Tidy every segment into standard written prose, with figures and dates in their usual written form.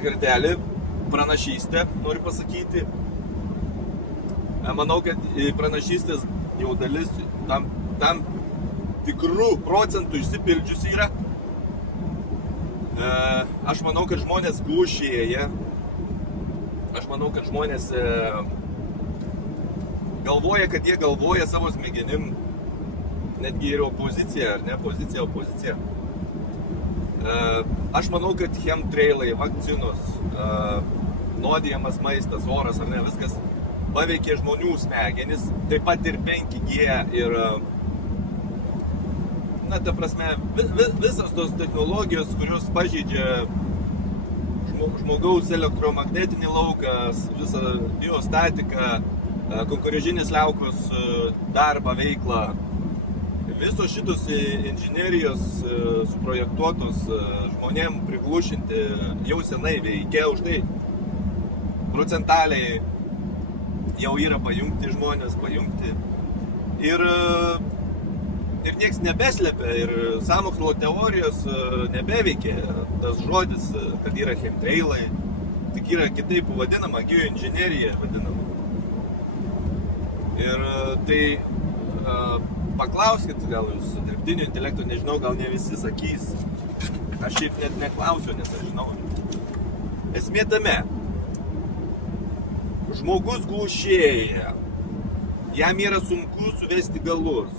dar kartelį pranašystę, noriu pasakyti. Manau, kad pranašystės jau dalis tam tikrų procentų išsipildžiusi yra. Aš manau, kad žmonės glušėja. Aš manau, kad žmonės galvoja, kad jie galvoja savo smegenim. Netgi ir opozicija, ar ne? Opozicija. Aš manau, kad chemtrailai, vakcinos, nuodijamas maistas, oras, ar ne, viskas paveikė žmonių smegenis, taip pat ir 5G ir, na, ta prasme, visas tos technologijos, kurios pažeidžia žmogaus elektromagnetinį lauką, visą biostatiką, konkurencinės liaukos darbą, veiklą. Visos šitos inžinerijos suprojektuotos žmonėm priglušinti jau senai veikia, už tai procentaliai jau yra pajungti žmonės, ir nieks nebeslepia, ir sąmokslo teorijos nebeveikia tas žodis, kad yra chemtrailai, tik yra kitaip vadinama, geoinžinerija vadinama. Ir tai paklauskit gal jūs dirbtinio intelekto, nežinau, gal ne visi sakys. Aš šiaip net neklausiu, nes aš žinau. Esmė tame. Žmogus glušėja. Jam yra sunku suvesti galus.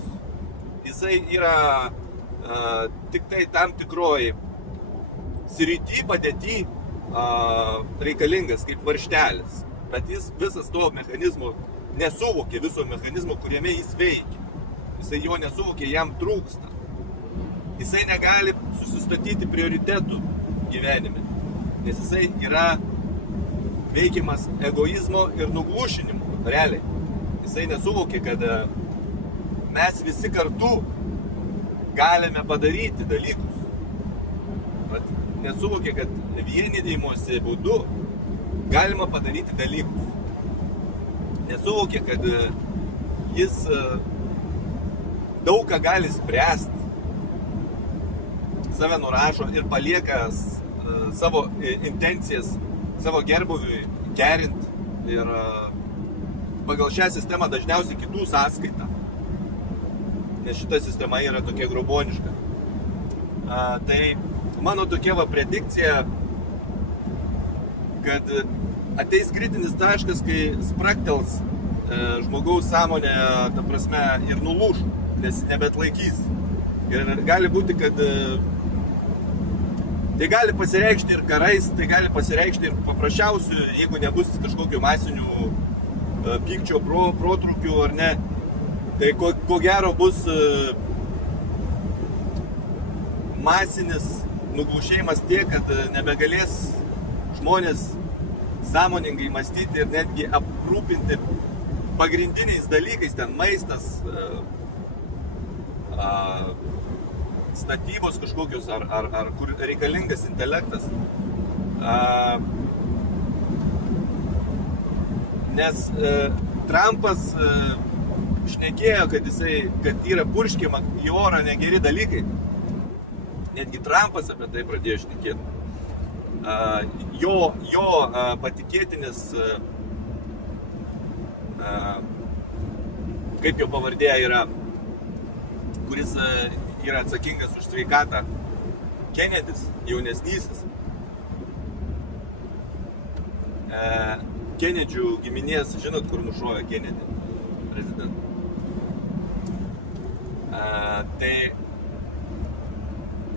Jisai yra tik tai tam tikroj srity padėty reikalingas kaip varžtelis. Bet jis visas to mechanizmo nesuvokė, viso mechanizmo, kuriame jis veikia. Jisai jo nesuvokė, jam trūksta. Jisai negali susistatyti prioritetų gyvenime, nes jisai yra veikiamas egoizmo ir nuglušinimo, realiai. Jisai nesuvokė, kad mes visi kartu galime padaryti dalykus. Bet nesuvokė, kad vienydėjimuose būdu galima padaryti dalykus. Nesuvokė, kad jis daug ką gali spręsti, save nurašo ir palieka savo intencijas, savo gerbuviui gerinti ir pagal šią sistemą dažniausiai kitų sąskaita, nes šita sistema yra tokia groboniška. Tai mano tokia predikcija, kad ateis kritinis taškas, kai spraktels žmogaus sąmonė, ta prasme, ir nulūš, nes nebetlaikys. Ir gali būti, kad tai gali pasireikšti ir karais, tai gali pasireikšti ir paprasčiausių, jeigu nebus kažkokių masinių pykčio protrukių ar ne, tai ko gero bus masinis nuglušėjimas tiek, kad nebegalės žmonės sąmoningai mąstyti ir netgi aprūpinti pagrindiniais dalykais, ten maistas, statybos kažkokios, ar kur reikalingas intelektas. Nes Trumpas šnekėjo, kad yra purškiama į orą negeri dalykai. Netgi Trumpas apie tai pradėjo šnekėti. Jo patikėtinis, kaip jo pavardė yra, kuris yra atsakingas už sveikatą, Kennedys, jaunesnysis. Kennedžių giminės, žinot, kur nušovė Kennedy prezidentą. Tai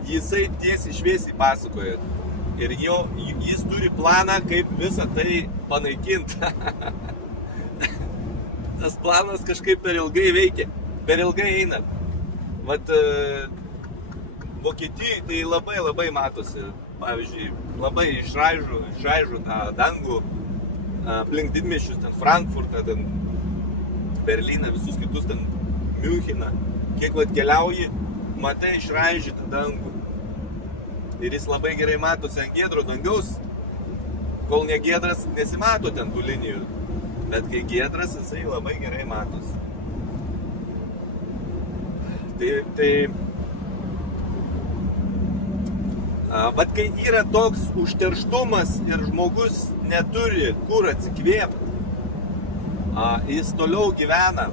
jisai tiesiai šviesiai pasakoja. Ir jis turi planą, kaip visą tai panaikinti. Tas planas kažkaip per ilgai veikia, per ilgai eina. Vat Vokietijai tai labai matosi, pavyzdžiui, labai išraižu tą dangų, aplink didmiesčius, ten Frankfurtą, ten Berliną, visus kitus, ten Müncheną. Kiek vat keliauji, matai išraižytą dangų. Ir jis labai gerai matosi ant giedro dangaus, kol negiedras nesimato ten tų linijų. Bet kai giedras, jisai labai gerai matosi. Tai Bet kai yra toks užterštumas ir žmogus neturi kur atsikvėpti, jis toliau gyvena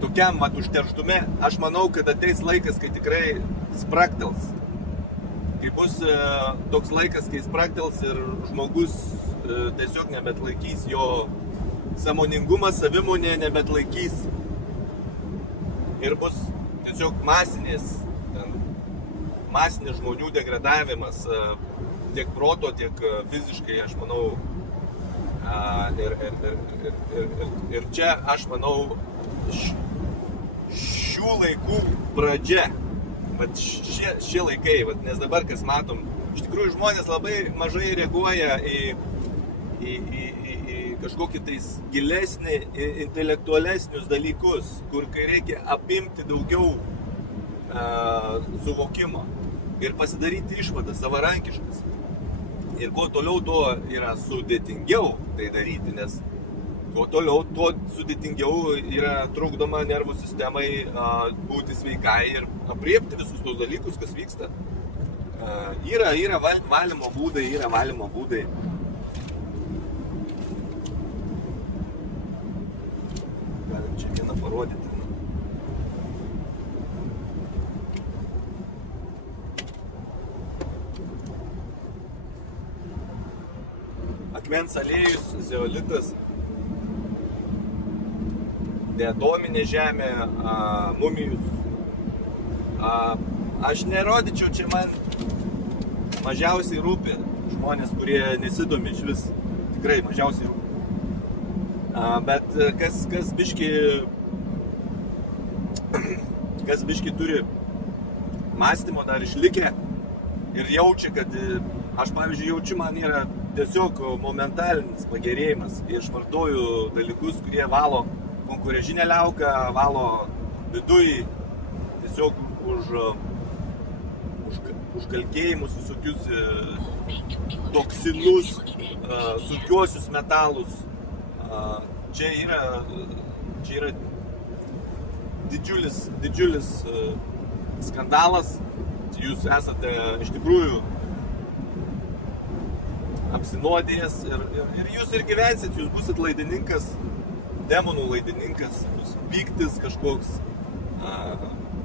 tokiam užterštume, aš manau, kad ateis laikas, kai tikrai spraktels. Kai bus toks laikas, kai spraktels ir žmogus tiesiog nebetlaikys, jo sąmoningumas, savimonė nebetlaikys. Ir bus tiesiog masinis žmonių degradavimas, tiek proto, tiek fiziškai, aš manau. Ir čia, aš manau, šių laikų pradžia. Vat šie laikai, nes dabar, kas matom, iš tikrųjų žmonės labai mažai reaguoja į kažkokį tais gilesnį, intelektualesnius dalykus, kur kai reikia apimti daugiau suvokimo ir pasidaryti išvadas savarankiškas. Ir kuo toliau, tuo yra sudėtingiau tai daryti, nes kuo toliau, tuo sudėtingiau yra trukdoma nervų sistemai būti sveikai ir apriepti visus tos dalykus, kas vyksta. Yra valymo būdai. Galim čia vieną parodyti. Akmens aliejus, zeolitas, diatominė žemė, mumijus. Aš nerodyčiau, čia man mažiausiai rūpi žmonės, kurie nesidomi iš vis, tikrai mažiausiai rūpi. Bet kas biški turi mąstymo dar išlikę ir jaučia, kad aš, pavyzdžiui, jaučiu, man yra tiesiog momentalinis pagerėjimas, kai aš vartoju dalykus, kurie valo konkurencinę liauką, valo viduj tiesiog užkalkėjimus, visokius toksinus, sunkiuosius metalus. Čia yra didžiulis skandalas. Jūs esate iš tikrųjų apsinuodėjęs ir jūs ir gyvensit, jūs busit laidininkas, demonų laidininkas, bus pyktis kažkoks,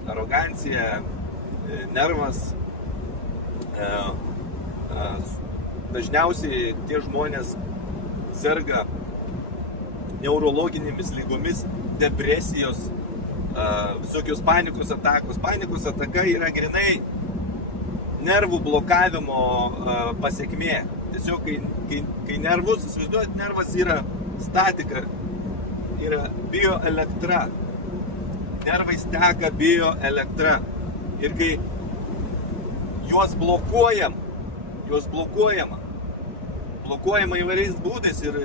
arogancija, nervas. Dažniausiai tie žmonės serga neurologinėmis lygomis, depresijos, visokios panikos atakos. Panikos ataka yra grynai nervų blokavimo pasekmė. Tiesiog, kai nervus, įsivaizduojat, nervas yra statika, yra bioelektra. Nervais teka bioelektra. Ir kai juos blokuojama įvairiais būdais ir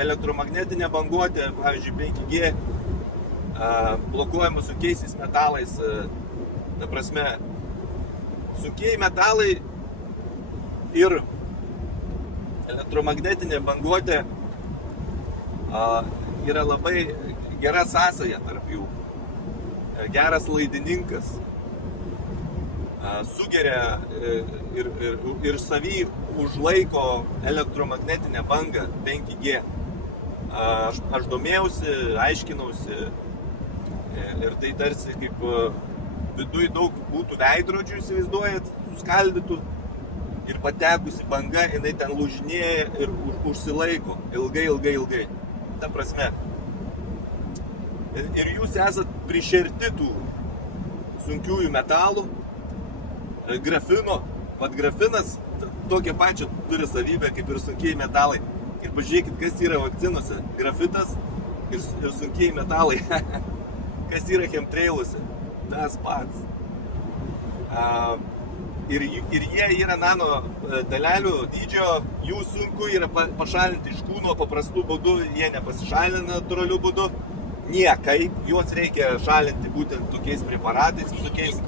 elektromagnetinė banguotė, pavyzdžiui, 5G, blokuojama sunkiaisiais metalais. Ta prasme, sunkieji metalai ir elektromagnetinė banguotė yra labai gera sąsaja tarp jų. Geras laidininkas sugeria ir savy užlaiko elektromagnetinę bangą 5G. Aš domėjausi, aiškinausi ir tai tarsi kaip viduj daug būtų veidrodžių, įsivaizduojat, suskaldytų. Ir patekusi banga, jinai ten lūžinėja ir užsilaiko ilgai. Ta prasme. Ir jūs esat prišerti tų sunkiųjų metalų, grafino. Vat grafinas tokią pačią turi savybę kaip ir sunkieji metalai. Ir pažiūrėkit, kas yra vakcinose. Grafitas ir sunkieji metalai. Kas yra chemtrailuose. Tas pats. Ir jie yra nano dalelių dydžio, jų sunku yra pašalinti iš kūno paprastų būdų, jie nepasišalina natūraliu būdu, niekaip, juos reikia šalinti būtent tokiais preparatais, visokiais,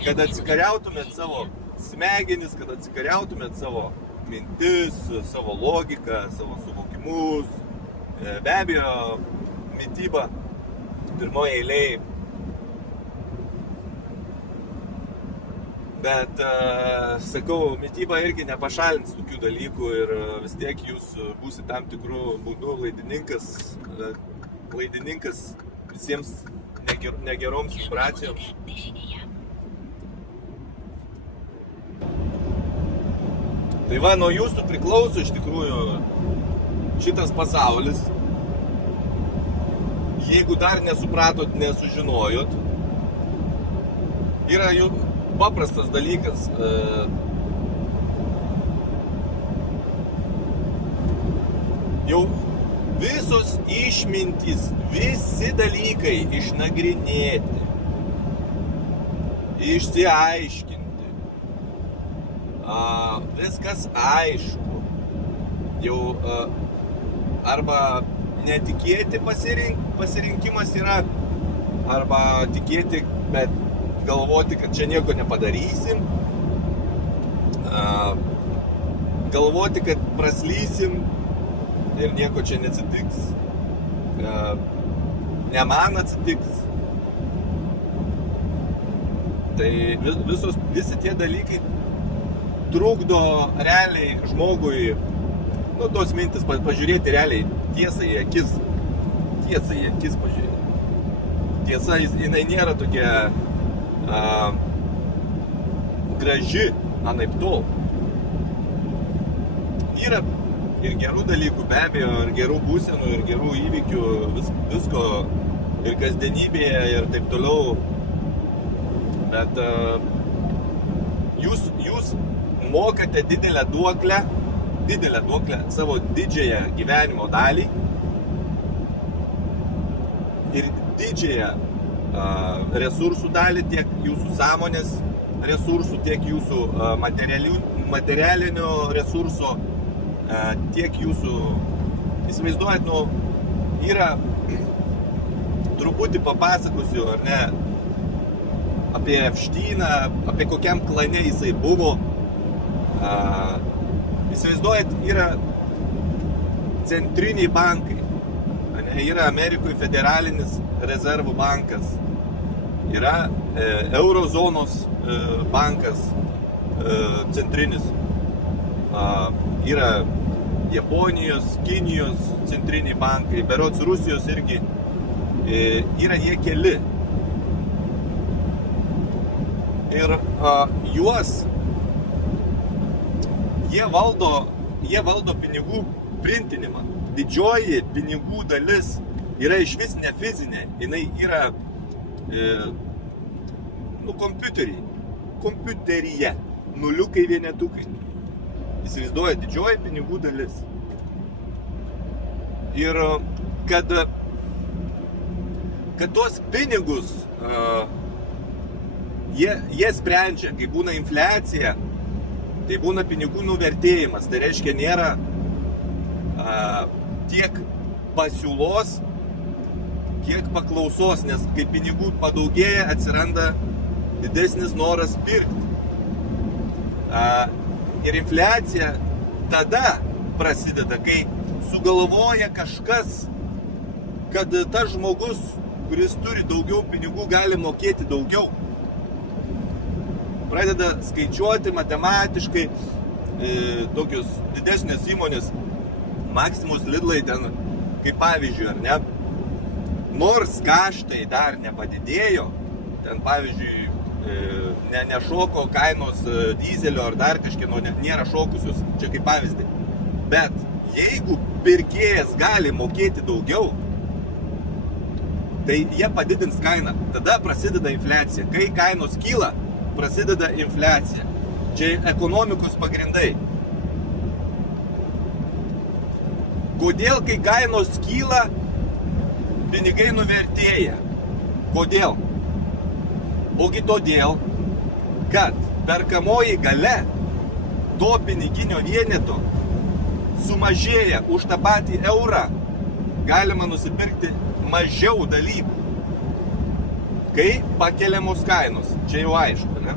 kad atsikariautumėt savo smegenis, kad atsikariautumėt savo mintis, savo logiką, savo suvokimus, be abejo, mityba pirmoje eilėje Bet, sakau, mityba irgi nepašalins tokių dalykų ir vis tiek jūs būsite tam tikrų būdų laidininkas visiems negeroms vibracijoms. Tai va, nuo jūsų priklauso iš tikrųjų šitas pasaulis. Jeigu dar nesupratot, nesužinojot, yra jų paprastas dalykas. Jau visos išmintys, visi dalykai išnagrinėti, išsiaiškinti, viskas aišku. Jau arba netikėti pasirinkimas yra, arba tikėti, bet galvoti, kad čia nieko nepadarysim, galvoti, kad praslysim ir nieko čia neatsitiks, ne man atsitiks. Tai visi tie dalykai trukdo realiai žmogui, tos mintis pažiūrėti realiai tiesai į akis pažiūrėti. Tiesa, jinai nėra tokia graži, anaiptol. Yra ir gerų dalykų, be abejo, ir gerų būsenų, ir gerų įvykių, visko, ir kasdienybėje, ir taip toliau. Bet jūs mokate didelę duoklę, savo didžiąją gyvenimo dalį ir didžiąją resursų dalį, tiek jūsų sąmonės resursų, tiek jūsų materialinio resurso, tiek jūsų, įsivaizduojat, yra, truputį papasakosiu, ar ne, apie Epšteiną, apie kokiam klane jisai buvo. Įsivaizduojat, yra centriniai bankai, yra Amerikoje federalinis rezervų bankas, yra Eurozonos bankas centrinis, yra Japonijos, Kinijos centriniai bankai, berods Rusijos irgi, yra jie keli. Ir jie valdo pinigų printinimą. Didžioji pinigų dalis yra išvis ne fizinė, jinai yra kompiuteryje, nuliukai, vienetukai. Įsivaizduoja, didžioji pinigų dalis. Ir kad tuos pinigus jie sprendžia, kai būna infliacija, tai būna pinigų nuvertėjimas. Tai reiškia, nėra tiek pasiūlos, kiek paklausos, nes kai pinigų padaugėja, atsiranda didesnis noras pirkti. Ir infliacija tada prasideda, kai sugalvoja kažkas, kad tas žmogus, kuris turi daugiau pinigų, gali mokėti daugiau. Pradeda skaičiuoti matematiškai tokios didesnės įmonės, Maximus, Lidlai, ten, kaip pavyzdžiui, ar ne, nors kaštai dar nepadidėjo, ten pavyzdžiui, nešoko kainos dyzelio ar dar kažkieno, nėra šokusios, čia kaip pavyzdį. Bet jeigu pirkėjas gali mokėti daugiau, tai jie padidins kainą. Tada prasideda infliacija. Kai kainos kyla, prasideda infliacija. Čia ekonomikos pagrindai. Kodėl, kai kainos kyla, pinigai nuvertėja? Kodėl? Ogi todėl, kad perkamoji galia to piniginio vieneto sumažėja. Už tą patį eurą galima nusipirkti mažiau dalykų, kai pakeliamos kainos. Čia jau aišku, ne?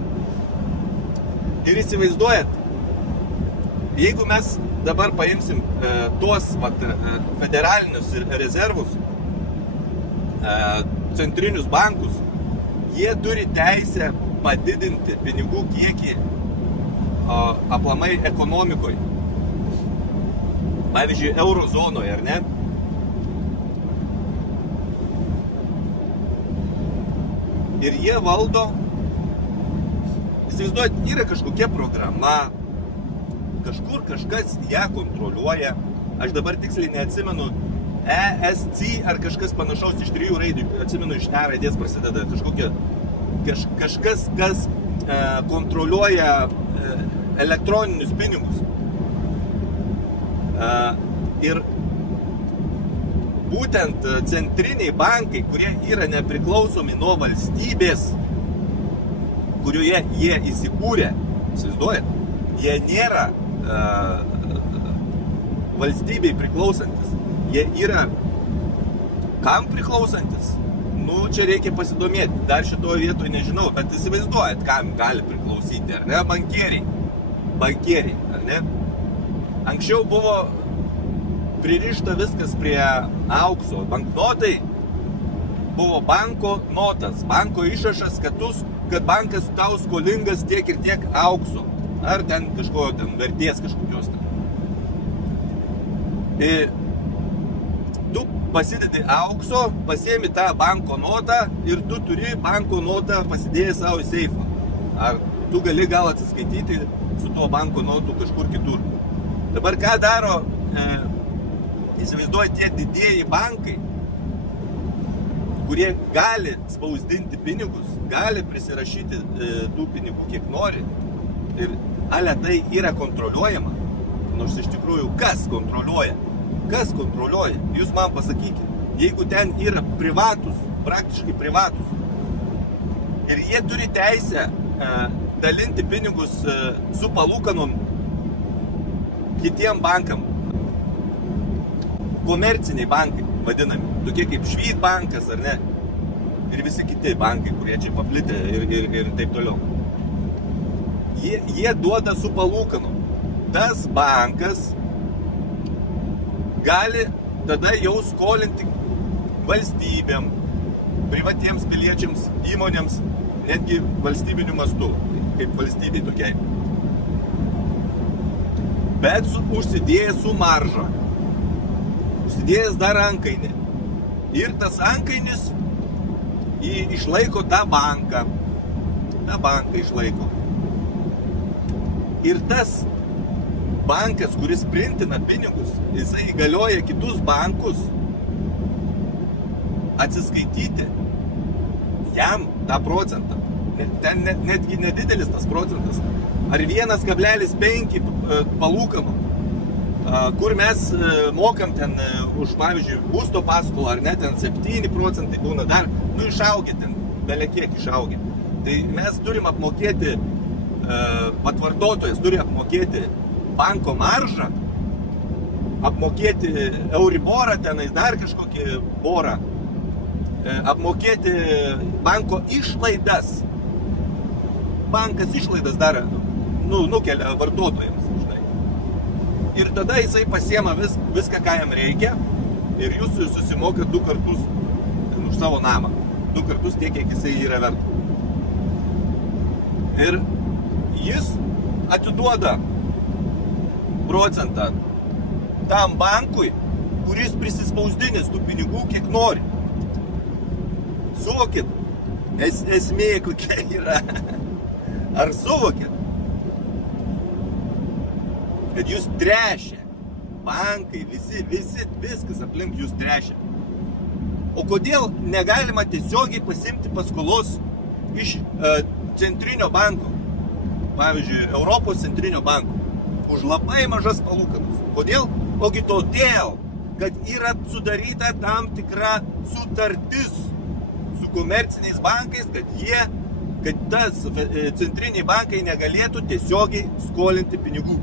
Ir įsivaizduojat, jeigu mes dabar paimsim tuos federalinius rezervus, centrinius bankus, jie turi teisę padidinti pinigų kiekį aplamai ekonomikoje. Pavyzdžiui, euro zonoje, ar ne? Ir jie valdo, įsivaizduojat, yra kažkokia programa, kažkur kažkas ją kontroliuoja. Aš dabar tiksliai neatsimenu, ESC ar kažkas panašaus iš 3 raidžių, atsimenu, iš E raidės prasideda kažkas, kas kontroliuoja elektroninius pinigus. Ir būtent centriniai bankai, kurie yra nepriklausomi nuo valstybės, kurioje jie įsikūrė, įsivaizduojat, jie nėra valstybei priklausantis, jie yra kam priklausantis? Nu, čia reikia pasidomėti, dar šitoje vietoje nežinau, bet įsivaizduojat, kam gali priklausyti, ar ne? Bankieriai, ar ne? Anksčiau buvo pririšta viskas prie aukso. Banknotai buvo banko notas, banko išrašas, kad bankas tau skolingas tiek ir tiek aukso. Ar ten kažko ten vertės kažkokios ten. Tu pasidedi aukso, pasiemi tą banko notą ir tu turi banko notą pasidėjęs savo į seifą. Ar tu gali gal atsiskaityti su tuo banko notu kažkur kitur. Dabar ką daro, įsivaizduoja tie didieji bankai, kurie gali spausdinti pinigus, gali prisirašyti tų pinigų kiek nori. Ir ale tai yra kontroliuojama. Nors iš tikrųjų, kas kontroliuoja? Kas kontroliuoja? Jūs man pasakykite. Jeigu ten yra privatus, praktiškai privatus, ir jie turi teisę dalinti pinigus su palūkanom kitiem bankam, komerciniai bankai vadinami, tokie kaip Švyt bankas, ar ne? Ir visi kiti bankai, kurie čia paplitę ir taip toliau. Jie duoda su palūkanom. Tas bankas gali tada jau skolinti valstybėm, privatiems piliečiams, įmonėms, netgi valstybiniu mastu, kaip valstybei tokiai. Bet užsidėjęs su marža, užsidėjęs dar antkainį. Ir tas antkainis išlaiko tą banką. tą banką išlaiko. Ir tas bankas, kuris printina pinigus, jisai įgalioja kitus bankus atsiskaityti jam tą procentą. Ten netgi nedidelis tas procentas. Ar 1,5 palūkanų, kur mes mokam ten už, pavyzdžiui, būsto paskolą, ar ne, ten 7 procentai būna dar, išaugę ten, belekiek išaugę. Tai mes turim apmokėti, vartotojas turi apmokėti banko maržą, apmokėti Euriborą, tenais dar kažkokį borą, apmokėti banko išlaidas. Bankas išlaidas dar nukelia vartotojams. Žinai. Ir tada jisai pasiema viską, ką jam reikia, ir jūs susimokat 2 kartus už savo namą. 2 kartus tiek, kiek jisai yra vertas. Ir jis atiduoda procentą tam bankui, kuris prisispausdinės tų pinigų, kiek nori. Suvokit, esmė kokia yra. Ar suvokit, kad jūs trešia, bankai, visi, viskas aplink jūs trešia. O kodėl negalima tiesiogiai pasimti paskolos iš centrinio banko, pavyzdžiui, Europos centrinio banko, už labai mažas palūkanas? Kodėl? Ogi todėl, kad yra sudaryta tam tikra sutartis su komerciniais bankais, kad tas centriniai bankai negalėtų tiesiogiai skolinti pinigų.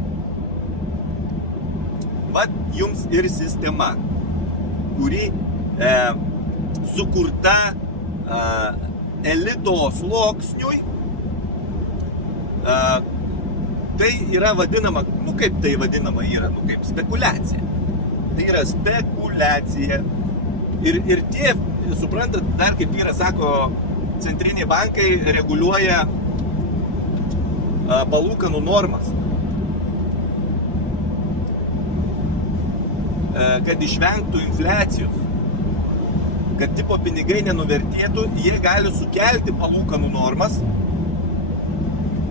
Vat jums ir sistema, kuri sukurta elito sluoksniui, tai yra vadinama, kaip tai vadinama yra, kaip spekulacija. Tai yra spekulacija. Ir tie, suprantat, dar kaip yra, sako, centriniai bankai reguliuoja palūkanų normas. Kad išvengtų infliacijos, kad tipo pinigai nenuvertėtų, jie gali sukelti palūkanų normas.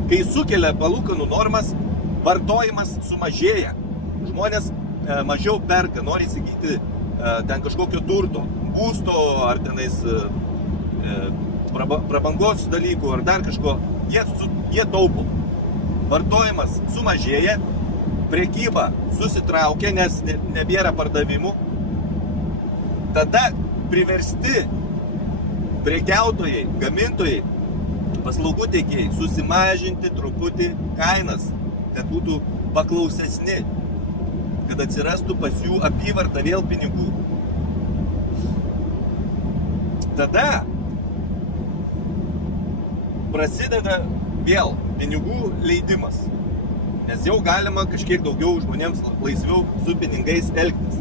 Kai sukelia palūkanų normas, vartojimas sumažėja. Žmonės mažiau perka, nori įsigyti ten kažkokio turto, būsto ar tenais prabangos dalykų ar dar kažko. Jie taupo. Vartojimas sumažėja, prekyba susitraukia, nes nebėra pardavimų. Tada priversti prekiautojai, gamintojai, paslaugų teikėjai susimažinti truputį kainas, kad būtų paklausesni, kad atsirastų pas jų apyvarta vėl pinigų. Tada prasideda vėl pinigų leidimas, nes jau galima kažkiek daugiau žmonėms laisviau su pinigais elgtis.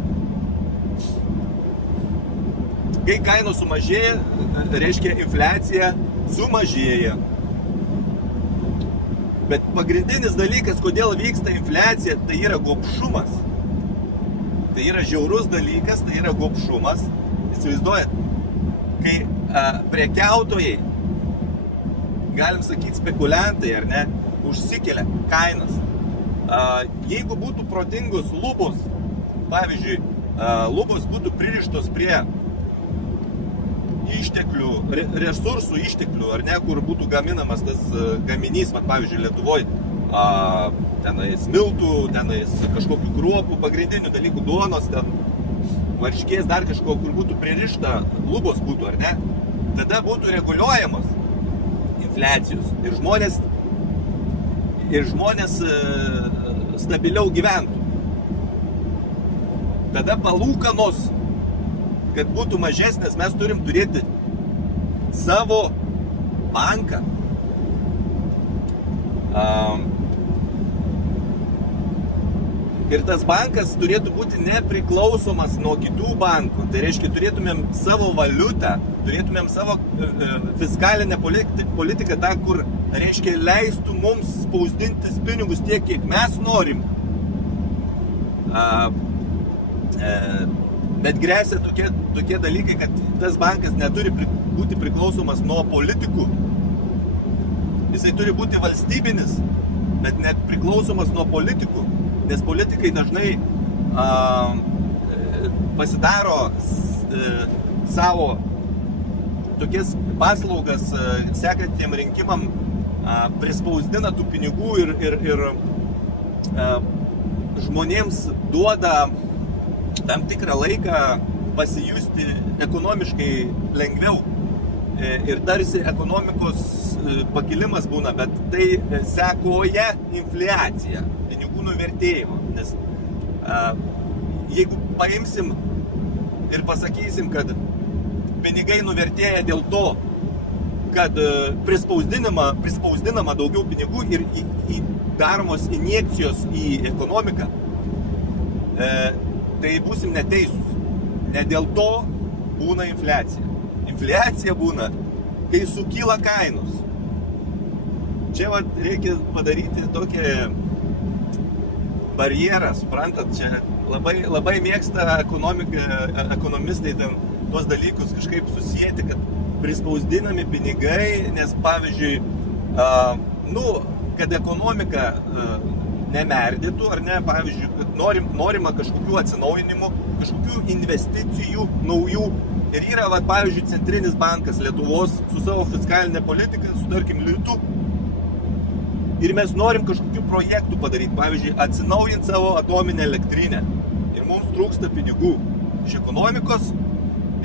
Kai kainos sumažėja, reiškia infliacija sumažėja. Bet pagrindinis dalykas, kodėl vyksta infliacija, tai yra gobšumas. Tai yra žiaurus dalykas, tai yra gobšumas. Įsivaizduojat, kai prekiautojai, galim sakyti spekuliantai, ar ne, užsikelia kainas. Jeigu būtų protingos lubos, pavyzdžiui, lubos būtų pririštos prie išteklių, resursų išteklių, ar ne, kur būtų gaminamas tas gaminys, pavyzdžiui, Lietuvoje, tenais miltų, tenais kažkokių kruopų, pagrindinių dalykų, duonos, ten varškės, dar kažko, kur būtų pririšta, lubos būtų, ar ne, tada būtų reguliuojamos infliacijos ir žmonės stabiliau gyventų. Tada palūkanos, kad būtų mažesnės, mes turim turėti savo banką. Ir tas bankas turėtų būti nepriklausomas nuo kitų bankų. Tai reiškia, turėtumėm savo valiutą, turėtumėm savo fiskalinę politiką, tą, kur, reiškia, leistų mums spausdintis pinigus tiek, kiek mes norim. Bet grėsia tokie dalykai, kad tas bankas neturi būti priklausomas nuo politikų. Jisai turi būti valstybinis, bet net priklausomas nuo politikų. Nes politikai dažnai pasidaro savo tokias paslaugas sekantiem rinkimam, prispausdina tų pinigų ir žmonėms duoda tam tikrą laiką pasijusti ekonomiškai lengviau. Ir tarsi ekonomikos pakilimas būna, bet tai sekoja infliacija, pinigų nuvertėjimo. Nes jeigu paimsim ir pasakysim, kad pinigai nuvertėja dėl to, kad prispausdinama daugiau pinigų ir daromos injekcijos į ekonomiką, tai būsim neteisūs. Ne dėl to būna infliacija. Infliacija būna, kai sukyla kainos. Čia reikia padaryti tokį barjerą, suprantat, čia labai mėgsta ekonomistai ten tuos dalykus kažkaip susijęti, kad prispausdinami pinigai, nes pavyzdžiui, kad ekonomika nemerdėtų, ar ne, pavyzdžiui, kad norima kažkokių atsinaujinimų, kažkokių investicijų naujų. Ir yra, pavyzdžiui, Centrinis bankas Lietuvos su savo fiskalinė politika, su, tarkim, litu. Ir mes norim kažkokių projektų padaryti, pavyzdžiui, atsinaujinti savo atominę elektrinę. Ir mums trūksta pinigų iš ekonomikos,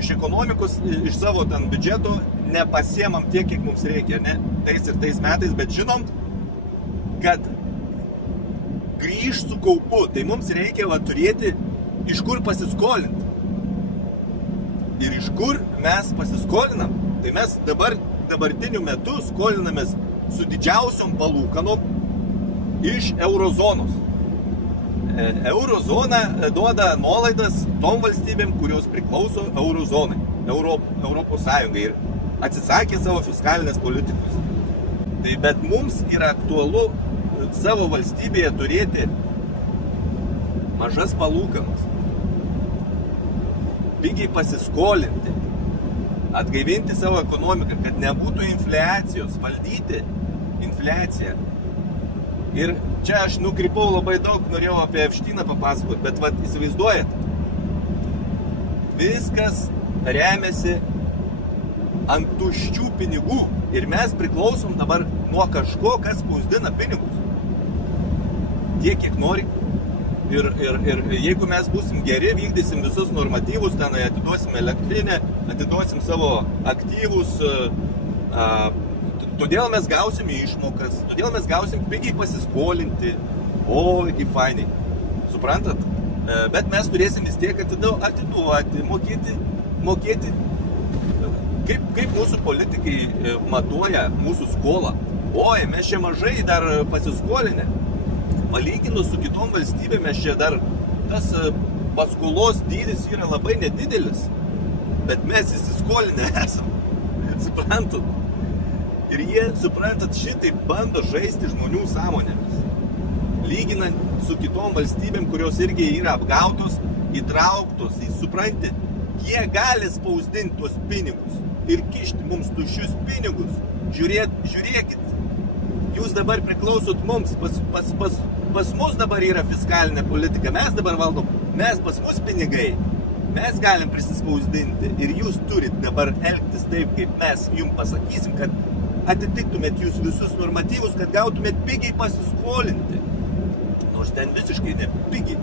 iš savo ten biudžeto nepasiemam tiek, kiek mums reikia, ne, tais ir tais metais, bet žinom, kad grįž su kaupu, tai mums reikia turėti iš kur pasiskolinti. Ir iš kur mes pasiskolinam? Tai mes dabartiniu metu skolinamės su didžiausiom palūkanom iš eurozonos. Eurozona duoda nuolaidas tom valstybėm, kurios priklauso eurozonai, Europos Sąjungai ir atsisakė savo fiskalinės politikos. Tai bet mums yra aktualu savo valstybėje turėti mažas palūkanas, pigiai pasiskolinti, atgaivinti savo ekonomiką, kad nebūtų infliacijos, valdyti infliaciją. Ir čia aš nukrypau labai daug, norėjau apie Epšteiną papasakoti, bet vat įsivaizduojat, viskas remiasi ant tuščių pinigų ir mes priklausom dabar nuo kažko, kas spausdina pinigus. Tiek, kiek nori. Ir jeigu mes būsim geri, vykdysim visus normatyvus, tenai atiduosim elektrinę, atiduosim savo aktyvus, todėl mes gausim išmokas, todėl mes gausim pigiai pasiskolinti. O, kaip fainai. Suprantat? Bet mes turėsim vis tiek atiduoti, mokėti. Kaip mūsų politikai matuoja mūsų skolą? Oi, mes čia mažai dar pasiskolinę. Palyginus su kitom valstybėm, mes čia dar tas paskolos dydis yra labai nedidelis, bet mes įsiskolinę esam. Suprantat? Ir jie, suprantat, šitaip bando žaisti žmonių sąmonėmis. Lyginant su kitom valstybėm, kurios irgi yra apgautos, įtrauktos, supranti, jie gali spausdinti tuos pinigus ir kišti mums tuščius pinigus. Žiūrėkit, jūs dabar priklausot mums, pas mus dabar yra fiskalinė politika, mes dabar valdom, pas mus pinigai, mes galim prisispausdinti ir jūs turit dabar elgtis taip, kaip mes jums pasakysim, kad atitiktumėt jūs visus normatyvus, kad gautumėt pigiai pasiskolinti. Nors ten visiškai nepigiai.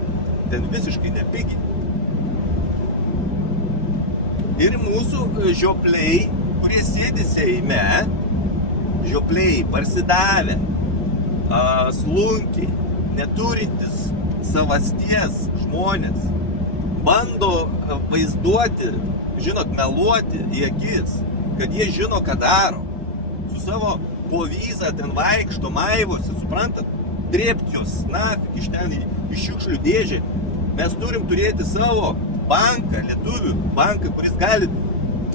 Ir mūsų žiopliai, kurie sėdi Seime, žiopliai, parsidavę, slunkiai, neturintis savasties žmonės, bando vaizduoti, meluoti į akis, kad jie žino, ką daro. Su savo povyza ten vaikšto, maivosi, suprantat, drėpt jos nafik iš ten, iš šiukšlių dėžę. Mes turim turėti savo banką, lietuvių banką, kuris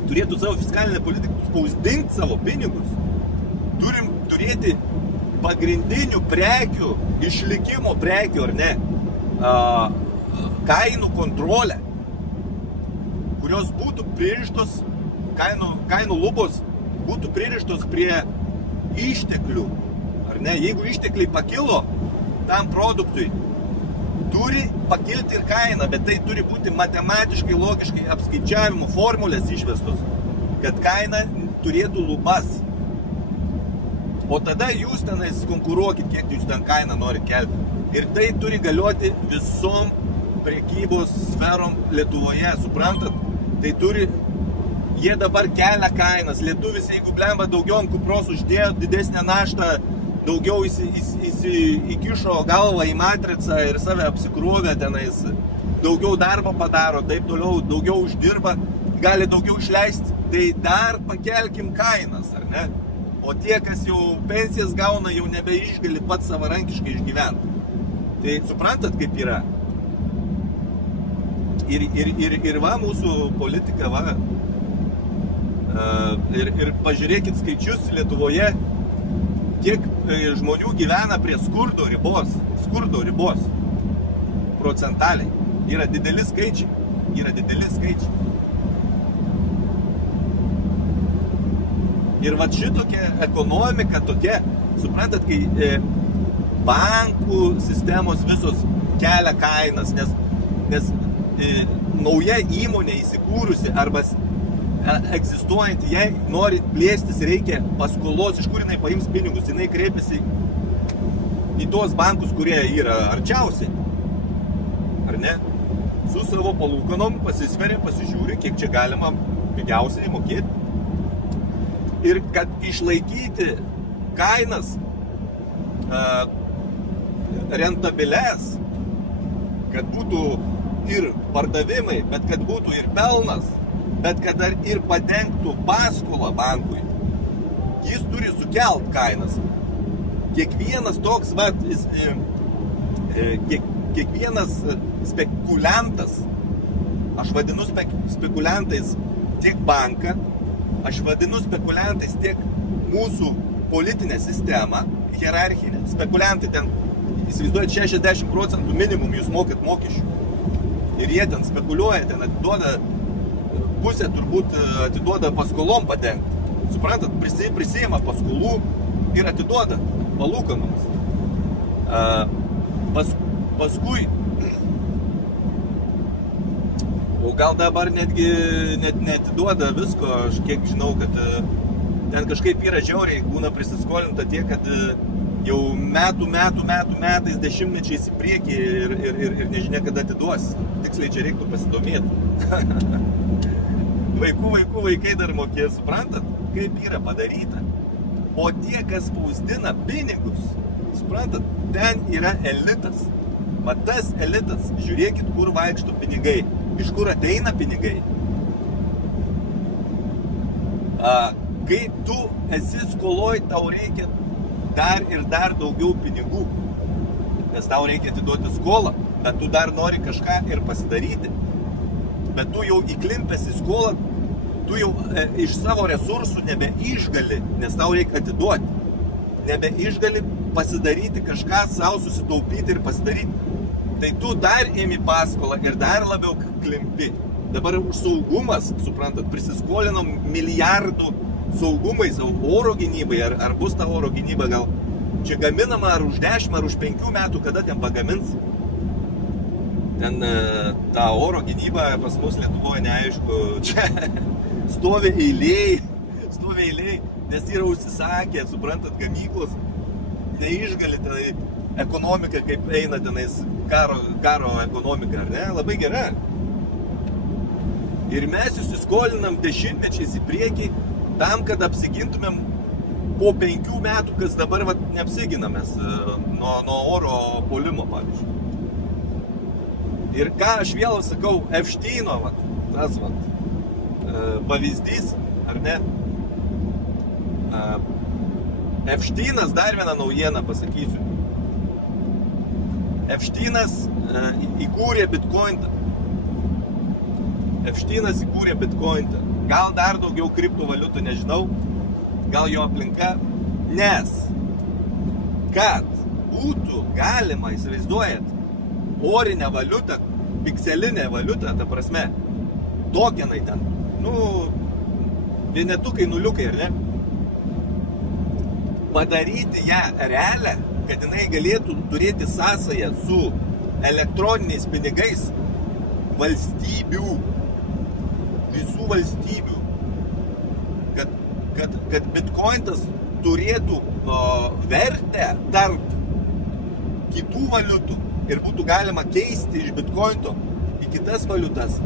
turėtų savo fiskalinę politiką spausdinti savo pinigus. Turim turėti pagrindinių prekių, išlikimo prekių, ar ne, kainų kontrolę, kurios būtų pririštos, kainų lubos būtų pririštos prie išteklių, ar ne, jeigu ištekliai pakilo tam produktui, turi pakilti ir kaina, bet tai turi būti matematiškai, logiškai apskaičiavimo formulės išvestos, kad kaina turėtų lubas. O tada jūs tenais konkuruokit, kiek jūs ten kainą norit kelti. Ir tai turi galioti visom prekybos sferom Lietuvoje, suprantat? Tai turi, jie dabar kelia kainas. Lietuvis, jeigu blemba daugiau ant kupros uždėjo didesnę naštą, daugiau įkišo galvą į matricą ir save apsikrovė tenais, daugiau darbo padaro, taip toliau, daugiau uždirba, gali daugiau išleisti, tai dar pakelkim kainas, ar ne? O tie, kas jau pensijas gauna, jau nebeišgali pats savarankiškai išgyventi. Tai suprantat, kaip yra? Ir va, mūsų politika, va, ir pažiūrėkit skaičius Lietuvoje, kiek žmonių gyvena prie skurdo ribos procentaliai. Yra dideli skaičiai. Ir va šitokia ekonomika tokia, suprantat, kai bankų sistemos visos kelia kainas, nes nauja įmonė įsikūrusi arba egzistuojanti, jei nori plėstis, reikia paskolos, iš kur jinai paims pinigus, jinai kreipiasi į tuos bankus, kurie yra arčiausiai, ar ne? Su savo palūkanom pasisveria, pasižiūri, kiek čia galima pigiausiai mokėti. Ir kad išlaikyti kainas rentabilės, kad būtų ir pardavimai, bet kad būtų ir pelnas, bet kad dar ir padengtų paskolą bankui, jis turi sukelt kainas. Kiekvienas toks, kiekvienas spekuliantas, aš vadinu spekuliantais tiek banką, aš vadinu spekuliantais tiek mūsų politinę sistemą, hierarchinę. Spekuliantai ten, įsivaizduojat, 60% minimum jūs mokat mokesčių. Ir jie ten spekuliuoja, ten atiduoda, pusę turbūt atiduoda paskolom padengti. Suprantat, prisijima paskolų ir atiduoda palūkanoms. Paskui, o gal dabar netgi neatiduoda visko, aš kiek žinau, kad ten kažkaip yra žiauriai, būna prisiskolinta tiek, kad jau metais, dešimtmečiais į priekį ir nežinia, kada atiduos. Tiksliai čia reiktų pasidomėti. Vaikai dar mokės, suprantat, kaip yra padaryta. O tie, kas spausdina pinigus, suprantat, ten yra elitas. Va tas elitas, žiūrėkit, kur vaikšto pinigai, iš kur ateina pinigai. Kai tu esi skoloj, tau reikia dar ir dar daugiau pinigų, nes tau reikia atiduoti skolą, bet tu dar nori kažką ir pasidaryti. Bet tu jau įklimpęs į skolą, tu jau iš savo resursų nebeišgali, nes tau reikia atiduoti. Nebeišgali pasidaryti kažką, savo susitaupyti ir pasidaryti. Tai tu dar imi paskolą ir dar labiau klimpi. Dabar už saugumas, suprantat, prisiskolinom milijardų saugumai, savo oro gynybai, ar bus ta oro gynyba, gal čia gaminama ar už 10 ar už 5 metų, kada ten pagamins. Ten ta oro gynyba pas mus Lietuvoje neaišku, čia stovi eiliai, nes yra užsisakę, suprantat, gamyklos, neišgali tenai ekonomika, kaip eina tenais karo ekonomika, ar ne, labai gera. Ir mes įsiskolinam dešimtmečiais į priekį tam, kad apsigintumėm po 5 metų, kas dabar neapsiginamės nuo oro puolimo, pavyzdžiui. Ir ką aš vėl sakau, Epšteino, tas pavyzdys, ar ne? Epšteinas, dar vieną naujieną pasakysiu. Epšteinas įkūrė Bitcoiną. Gal dar daugiau kriptovaliutų, nežinau. Gal jo aplinka. Nes, kad būtų galima, įsivaizduojat, orinę valiutą, pikselinę valiutą, ta prasme, tokenai ten, vienetukai, nuliukai, ar ne? Padaryti ją realią, kad jinai galėtų turėti sąsają su elektroniniais pinigais valstybių, visų valstybių, kad Bitcoinas turėtų vertę tarp kitų valiutų ir būtų galima keisti iš Bitcoino į kitas valiutas,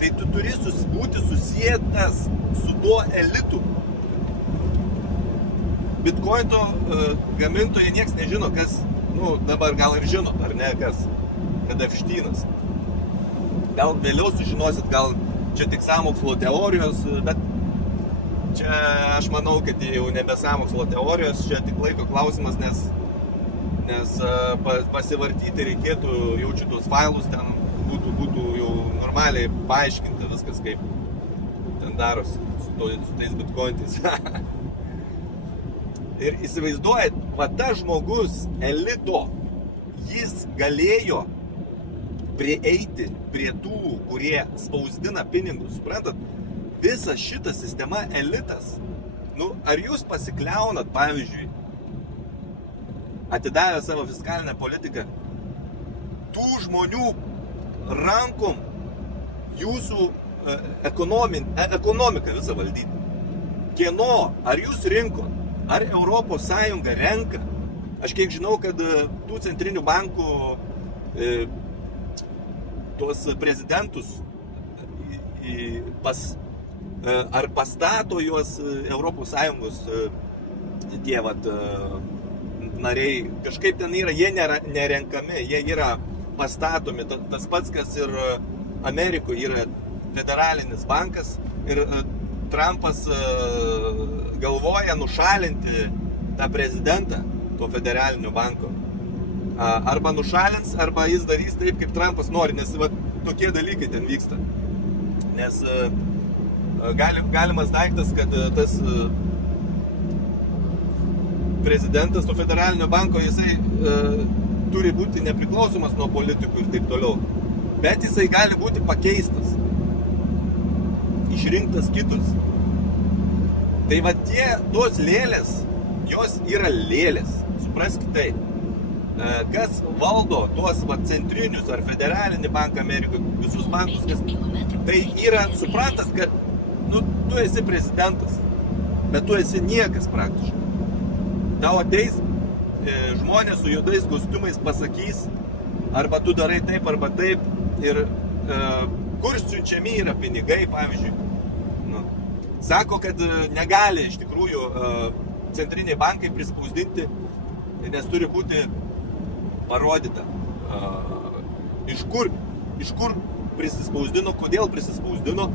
tai tu turi būti susietas su tuo elitu. Bitcoino gamintojai nieks nežino, kas, dabar gal ir žino, ar ne, kas, kad Epšteinas. Gal vėliau sužinosit, gal čia tik sąmokslo teorijos, bet čia aš manau, kad jau nebe sąmokslo teorijos, čia tik laiko klausimas, nes pasivartyti reikėtų jau šitus failus, ten būtų jau normaliai paaiškinta viskas, kaip ten darosi su tais bitcoinais. Ir įsivaizduojat, tas žmogus elito, jis galėjo prieiti prie tų, kurie spausdina pinigus, suprantat? Visa šita sistema elitas. Ar jūs pasikliaunat, pavyzdžiui, atidavę savo fiskalinę politiką, tų žmonių rankom jūsų ekonomiką visą valdyti? Kieno? Ar jūs rinkot? Ar Europos Sąjunga renka? Aš kiek žinau, kad tų centrinių bankų tuos prezidentus ar pastato juos Europos Sąjungos tie nariai, kažkaip ten yra, jie nerenkami, jie yra pastatomi. Tas pats, kas ir Amerikoje yra federalinis bankas ir Trumpas galvoja nušalinti tą prezidentą to federalinio banko. Arba nušalins, arba jis darys taip, kaip Trumpas nori, nes tokie dalykai ten vyksta. Nes galimas daiktas, kad tas prezidentas to federalinio banko, jisai turi būti nepriklausomas nuo politikų ir taip toliau. Bet jisai gali būti pakeistas, išrinktas kitus. Tai va tos lėlės, jos yra lėlės, supraskite tai. Kas valdo tuos centrinius ar federalinį banką Amerikoje, visus bankus, tai yra, suprantat, kad tu esi prezidentas, bet tu esi niekas praktiškai. Tau ateis žmonės su juodais kostiumais pasakys, arba tu darai taip, arba taip, ir kur siunčiami yra pinigai, pavyzdžiui. Sako, kad negali iš tikrųjų centriniai bankai prispausdinti, nes turi būti parodyta, iš kur prisispausdino, kodėl prisispausdino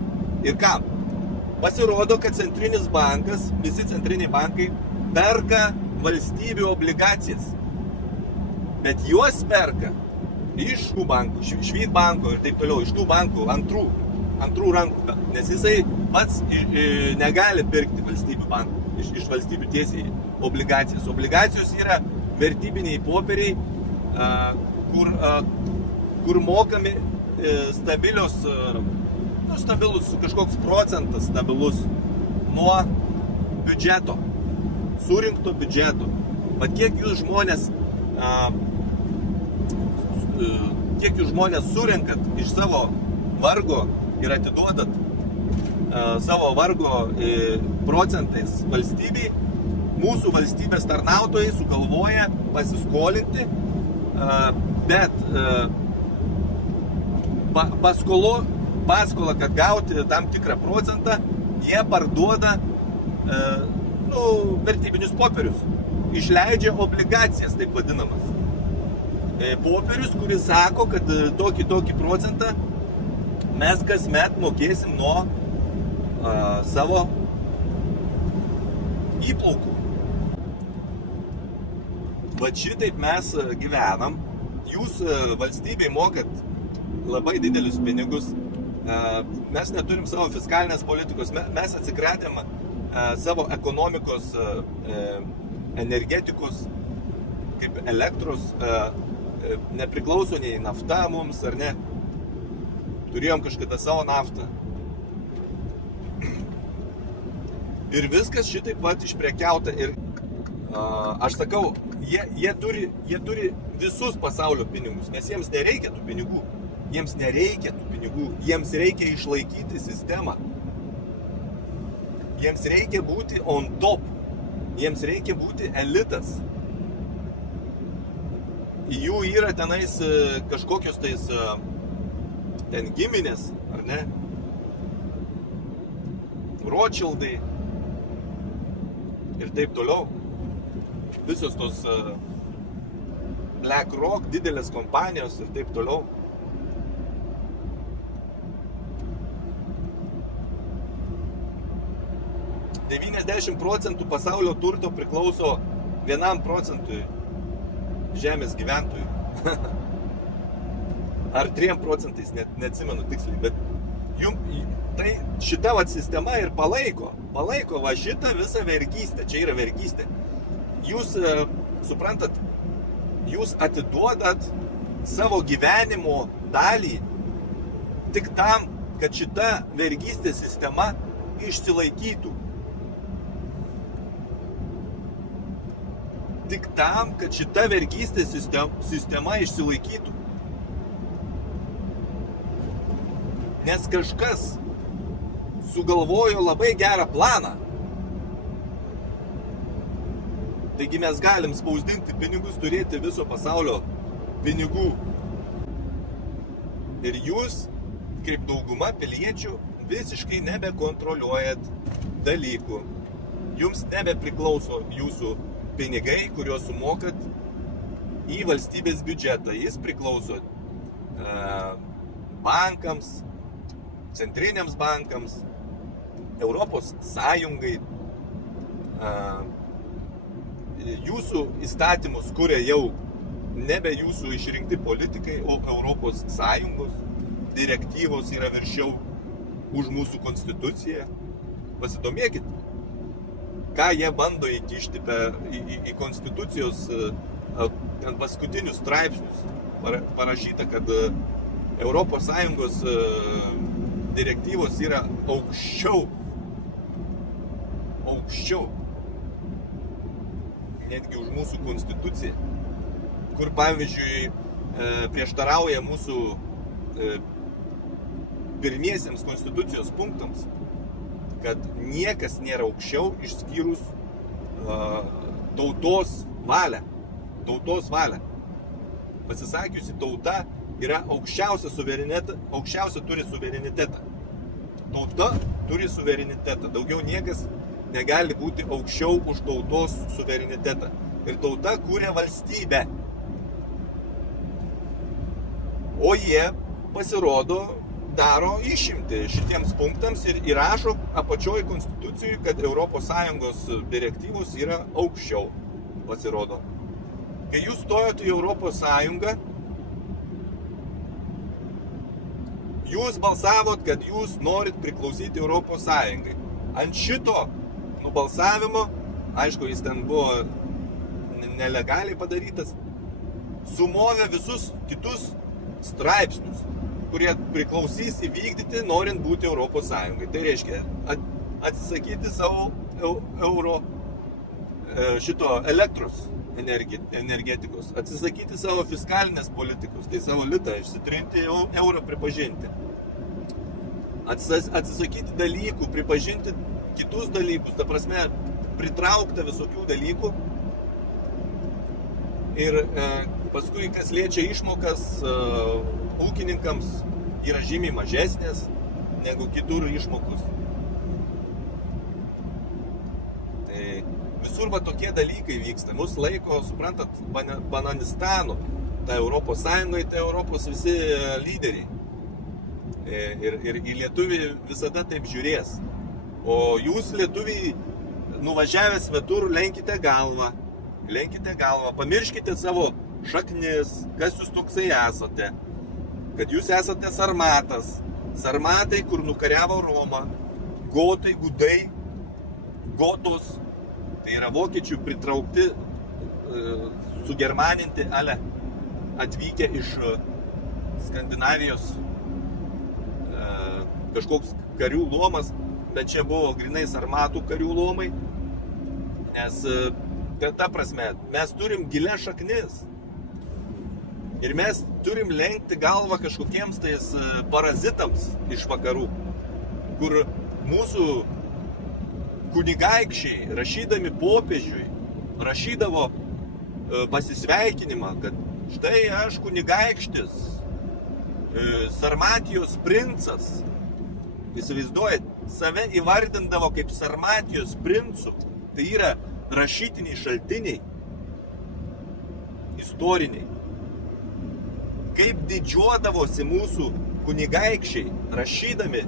ir kam. Pasirodo, kad centrinis bankas, visi centriniai bankai perka valstybių obligacijas, bet juos perka iš tų bankų, Švyt banko ir taip toliau, iš tų bankų antrų rankų, nes jisai pats negali pirkti valstybių bankų, iš valstybių tiesiai obligacijas. Obligacijos yra vertybiniai popieriai, kur mokami stabilus kažkoks procentas stabilus nuo biudžeto, surinkto biudžeto. Bet kiek jūs žmonės surinkat iš savo vargo ir atiduodat savo vargo procentais valstybei, mūsų valstybės tarnautojai sugalvoja pasiskolinti, bet paskolą, kad gauti tam tikrą procentą, jie parduoda vertybinius popierius. Išleidžia obligacijas, taip vadinamas. Popierius, kuris sako, kad tokį procentą mes kasmet mokėsim nuo savo įplaukų. Bet šitaip mes gyvenam. Jūs valstybei mokat labai didelius pinigus. Mes neturim savo fiskalinės politikos. Mes atsikratėm savo ekonomikos, energetikos, kaip elektros, nepriklauso nei nafta mums, ar ne. Turėjom kažkada savo naftą. Ir viskas šitaip vat išprekiauta. Ir aš sakau, jie turi visus pasaulio pinigus, nes jiems nereikia tų pinigų. Jiems reikia išlaikyti sistemą. Jiems reikia būti on top. Jiems reikia būti elitas. Jų yra tenais kažkokios tais ten giminės, ar ne? Rothschildai ir taip toliau. Visos tos BlackRock didelės kompanijos ir taip toliau. $90 procentų pasaulio turto priklauso 1% žemės gyventojų. Ar 3%, neatsimenu tiksliai, bet tai šita sistema ir palaiko va šitą visą vergystę. Čia yra vergystė. Jūs suprantat, jūs atiduodat savo gyvenimo dalį tik tam, kad šita vergystės sistema išsilaikytų. Tik tam, kad šita vergystės sistema išsilaikytų. Nes kažkas sugalvojo labai gerą planą. Taigi mes galim spausdinti pinigus, turėti viso pasaulio pinigų. Ir jūs, kaip dauguma piliečių, visiškai nebekontroliuojat dalykų. Jums nebepriklauso jūsų pinigai, kuriuos sumokat į valstybės biudžetą. Jis priklauso bankams, centriniams bankams, Europos Sąjungai. Jūsų įstatymus kuria jau nebe jūsų išrinkti politikai, o Europos Sąjungos. Direktyvos yra viršiau už mūsų konstituciją. Pasidomėkit. ką jie bando įkišti į konstitucijos ten paskutinius straipsnius. Parašyta, kad ES direktyvos yra aukščiau, netgi už mūsų konstituciją, kur pavyzdžiui prieštarauja mūsų pirmiesiems konstitucijos punktams, kad niekas nėra aukščiau išskyrus tautos valią. Pasisakiusi tauta yra aukščiausia turi suverenitetą. Tauta turi suverenitetą. Daugiau niekas negali būti aukščiau už tautos suverenitetą. Ir tauta kūrė valstybę. O jie, pasirodo, daro išimtį šitiems punktams ir įrašo apačioj konstitucijų, kad ES direktyvos yra aukščiau, pasirodo. Kai jūs stojote į ES, jūs balsavot, kad jūs norit priklausyti ES. Ant šito nubalsavimo, aišku, jis ten buvo nelegaliai padarytas, sumovė visus kitus straipsnius, kurie priklausys įvykdyti, norint būti ES. Tai reiškia atsisakyti savo elektros energetikos, atsisakyti savo fiskalinės politikos, tai savo litą išsitrinti, eurą pripažinti. Atsisakyti dalykų, pripažinti kitus dalykus, ta prasme, pritraukta visokių dalykų. Ir paskui, kas liečia išmokas, ūkininkams yra žymiai mažesnės negu kitur išmokus. Tai visur va tokie dalykai vyksta. Mus laiko, suprantat, bananistanu. Ta ES, tai Europos visi lyderiai. Ir į lietuvį visada taip žiūrės. O jūs, lietuviai, nuvažiavę svetur, lenkite galvą, pamirškite savo šaknis, kas jūs toksai esate, kad jūs esate sarmatas, sarmatai, kur nukariavo Romą, gotai, gudai, gotos, tai yra vokiečių pritraukti, sugermaninti, atvykę iš Skandinavijos kažkoks karių luomas, bet čia buvo grinai sarmatų karių luomai, nes ta prasme, mes turim gilias šaknis ir mes turim lenkti galvą kažkokiems tais parazitams iš vakarų, kur mūsų kunigaikščiai, rašydami popiežiui, rašydavo pasisveikinimą, kad štai aš kunigaikštis, Sarmatijos princas, įsivaizduojat, save įvardindavo kaip Sarmatijos princu. Tai yra rašytiniai šaltiniai, istoriniai. Kaip didžiuodavosi mūsų kunigaikščiai, rašydami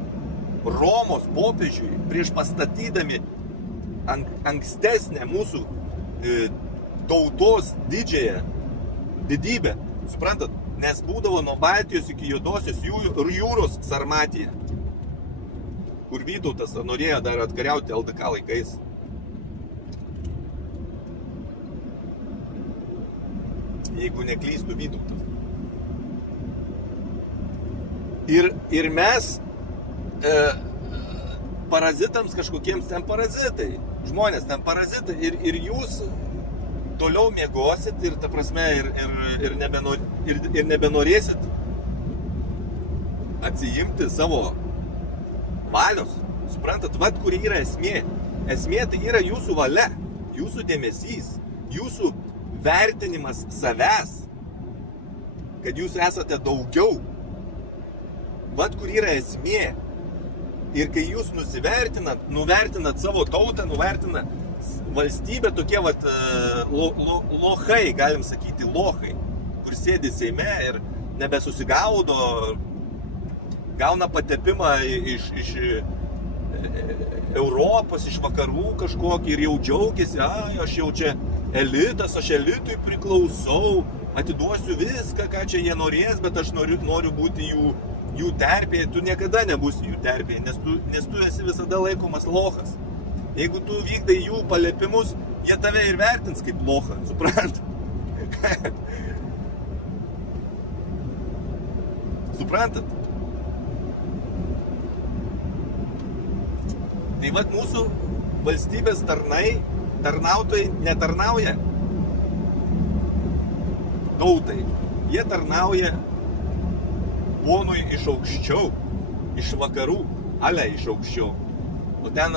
Romos popiežiui, prieš pastatydami ankstesnę mūsų tautos didybę. Suprantat, nes būdavo nuo Baltijos iki Juodosios jūros Sarmatija, kur Vytautas norėjo dar atkariauti LDK laikais. Jeigu neklystų Vytautas. Ir mes parazitams kažkokiems ten parazitai, žmonės ten parazitai, ir jūs toliau miegosit ir, ta prasme, ir nebenorėsit atsijimti savo valios. Suprantat, vat kur yra esmė. Esmė tai yra jūsų valia, jūsų dėmesys, jūsų vertinimas savęs, kad jūs esate daugiau. Vat kur yra esmė. Ir kai jūs nuvertinat savo tautą, nuvertinat valstybę, tokie vat lochai, galim sakyti, lochai, kur sėdi Seime ir nebesusigaudo, gauna patepimą iš Europos, iš vakarų kažkokį ir jau džiaugiasi, aš jau čia elitas, aš elitui priklausau, atiduosiu viską, ką čia jie norės, bet aš noriu būti jų terpėje. Tu niekada nebūsi jų terpėje, nes tu esi visada laikomas lochas. Jeigu tu vykdai jų paliepimus, jie tave ir vertins kaip lochą, suprant? Suprantat? Tai vat mūsų valstybės tarnautojai netarnauja tautai. Jie tarnauja ponui iš aukščiau, iš vakarų, iš aukščiau. O ten,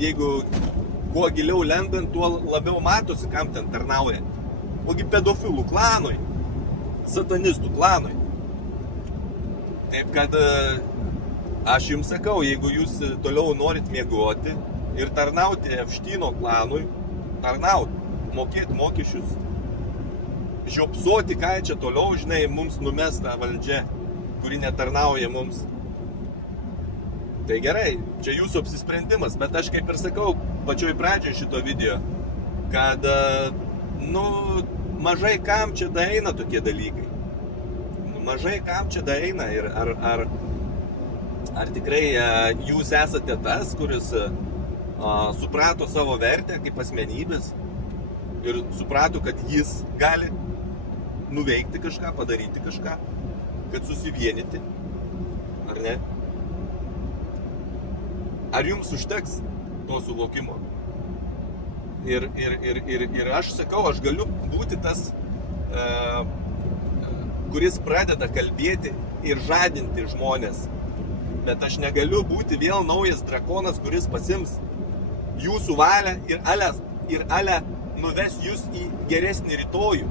jeigu kuo giliau lendant, tuo labiau matosi, kam ten tarnauja. Ogi pedofilų klanui, satanistų klanui. Taip kad aš jums sakau, jeigu jūs toliau norit miegoti ir tarnauti Epštyno klanui, mokėti mokesčius, žiopsoti, ką čia toliau, žinai, mums numes tą valdžią, kuri netarnauja mums. Tai gerai, čia jūsų apsisprendimas, bet aš kaip ir sakau pačioj pradžioj šito video, kad, mažai kam čia daeina tokie dalykai. Mažai kam čia daeina ir ar tikrai jūs esate tas, kuris suprato savo vertę kaip asmenybės ir suprato, kad jis gali nuveikti kažką, padaryti kažką, kad susivienyti, ar ne? Ar jums užteks to suvokimo? Ir aš sakau, aš galiu būti tas, kuris pradeda kalbėti ir žadinti žmonės. Bet aš negaliu būti vėl naujas drakonas, kuris pasims jūsų valią ir ale nuves jūs į geresnį rytojų.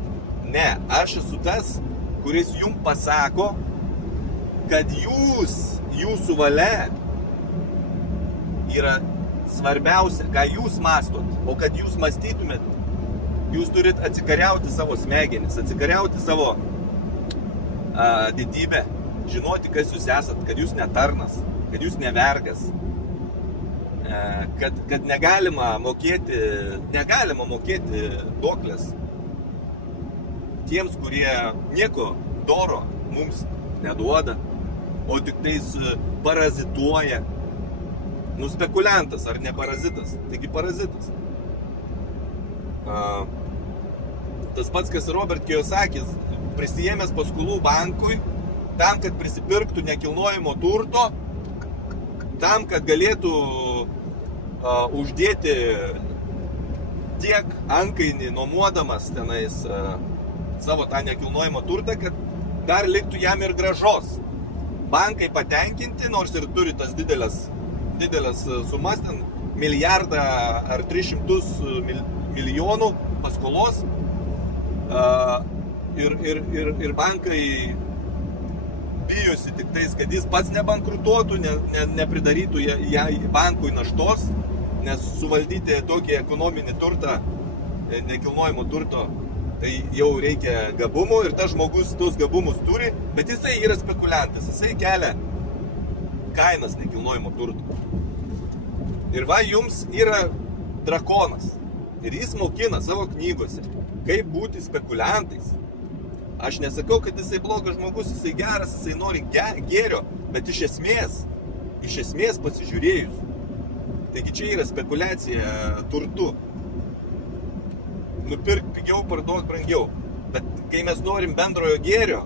Ne, aš esu tas, kuris jums pasako, kad jūsų valia yra svarbiausia, ką jūs mąstot, o kad jūs mąstytumėt, jūs turit atsikariauti savo smegenis, atsikariauti savo didybę, žinoti, kas jūs esat, kad jūs netarnas, kad jūs nevergas, kad negalima mokėti duoklės tiems, kurie nieko doro mums neduoda, o tik tais parazituoja. Spekuliantas ar ne parazitas? Taigi parazitas. Tas pats, kas Robert Kiyosakis, prisijėmęs paskolų bankui, tam, kad prisipirktų nekilnojamo turto, tam, kad galėtų uždėti tiek antkainį nuomodamas tenais savo tą nekilnojamo turtą, kad dar liktų jam ir grąžos. Bankai patenkinti, nors ir turi tas didelės sumas, ten milijardą ar 300 milijonų paskolos, ir bankai bijosi tik tais, kad jis pats nebankrutuotų, nepridarytų bankui naštos, nes suvaldyti tokį ekonominį turtą, nekilnojimo turto, tai jau reikia gabumų ir tas žmogus tos gabumus turi, bet jisai yra spekuliantas, jisai kelia kainas nekilnojimo turto. Ir va, jums yra drakonas. Ir jis mokina savo knygose, kaip būti spekuliantais. Aš nesakau, kad jisai blogas žmogus, jisai geras, jisai nori gėrio, bet iš esmės pasižiūrėjus. Taigi čia yra spekulacija turtu. Nupirk pigiau, parduot brangiau. Bet kai mes norim bendrojo gėrio,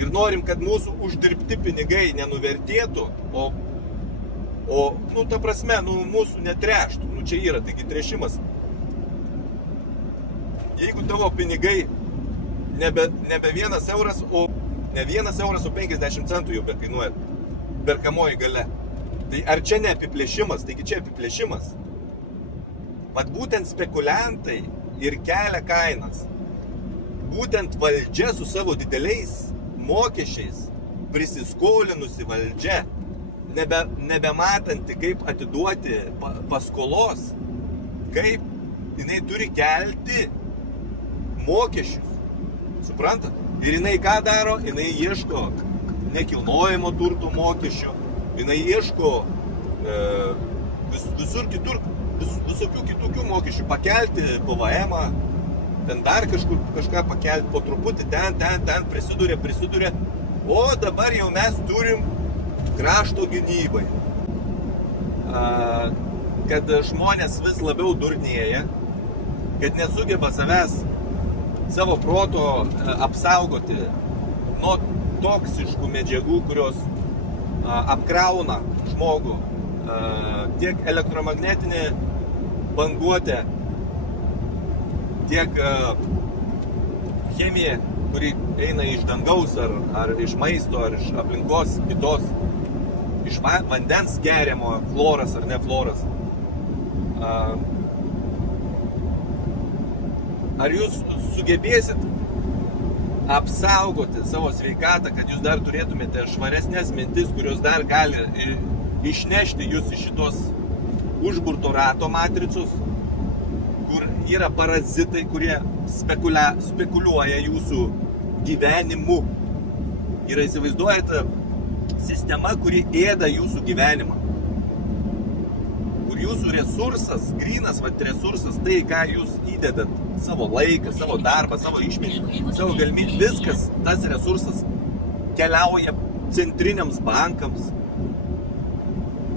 ir norim, kad mūsų uždirbti pinigai nenuvertėtų, ta prasme, mūsų netreštų. Čia yra, taigi trešimas. Jeigu tavo pinigai nebe 1 euras, o ne 1 euras, o 50 centų jau bekainuoja perkamoji gale, tai ar čia ne apiplėšimas? Taigi čia apiplėšimas. Vat būtent spekuliantai ir kelia kainas. Būtent valdžia su savo dideliais mokesčiais, prisiskolinusi valdžia, nebematanti kaip atiduoti paskolos, kaip jinai turi kelti mokesčius. Suprantat? Ir jinai ką daro? Jinai ieško nekilnojamo turto mokesčio, jinai ieško visokių kitokių mokesčių, pakelti PVM-ą, ten dar kažką pakelti, po truputį ten prisiduria, o dabar jau mes turim krašto gynybai. kad žmonės vis labiau durnėja, kad nesugeba savęs, savo proto apsaugoti nuo toksiškų medžiagų, kurios apkrauna žmogų, tiek elektromagnetinė banguotė, tiek chemija, kuri eina iš dangaus ar iš maisto, ar iš aplinkos kitos, iš vandens geriamo, chloras ar ne chloras. Ar jūs sugebėsit apsaugoti savo sveikatą, kad jūs dar turėtumėte švaresnės mintis, kurios dar gali išnešti jūs iš šitos užburto rato matricos, kur yra parazitai, kurie spekuliuoja jūsų gyvenimu. Ir įsivaizduojate sistema, kuri ėda jūsų gyvenimą. Kur jūsų resursas, grynas resursas, tai ką jūs įdedat, savo laiką, savo darbą, savo išmintį, savo galimybę, viskas, tas resursas keliauja centriniams bankams,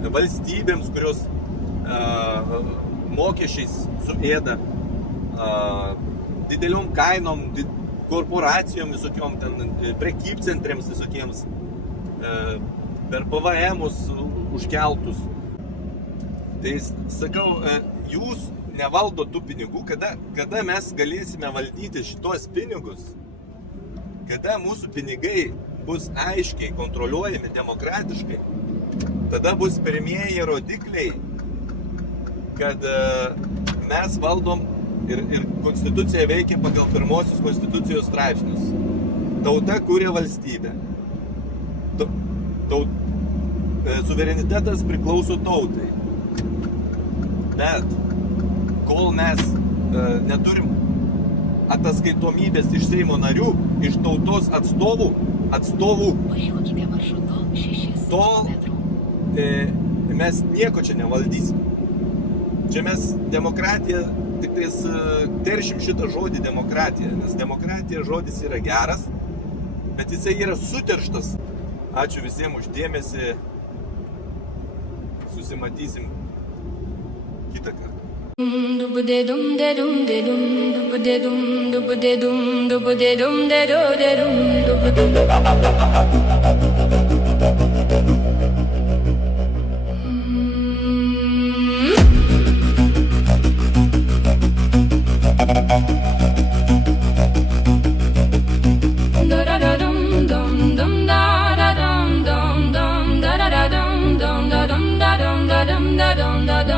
valstybėms, kurios mokesčiais suėda, dideliom kainom, korporacijom visokiom, prekybcentriams visokiems, per PVM-us užkeltus. Tai sakau, jūs nevaldot tų pinigų, kada mes galėsime valdyti šitos pinigus, kada mūsų pinigai bus aiškiai kontroliuojami demokratiškai, tada bus pirmieji rodikliai, kad mes valdom ir konstitucija veikia pagal pirmosius konstitucijos straipsnius. Tauta kūrė valstybę. Suverenitetas priklauso tautai. Bet kol mes neturim ataskaitomybės iš Seimo narių, iš tautos atstovų, tol mes nieko čia nevaldysim. Čia mes demokratiją, tik tais teršim šitą žodį demokratija, nes demokratija žodis yra geras, bet jisai yra suterštas. Ačiū visiems už dėmesį, susimatysim kitą kartą. Da dum da dum.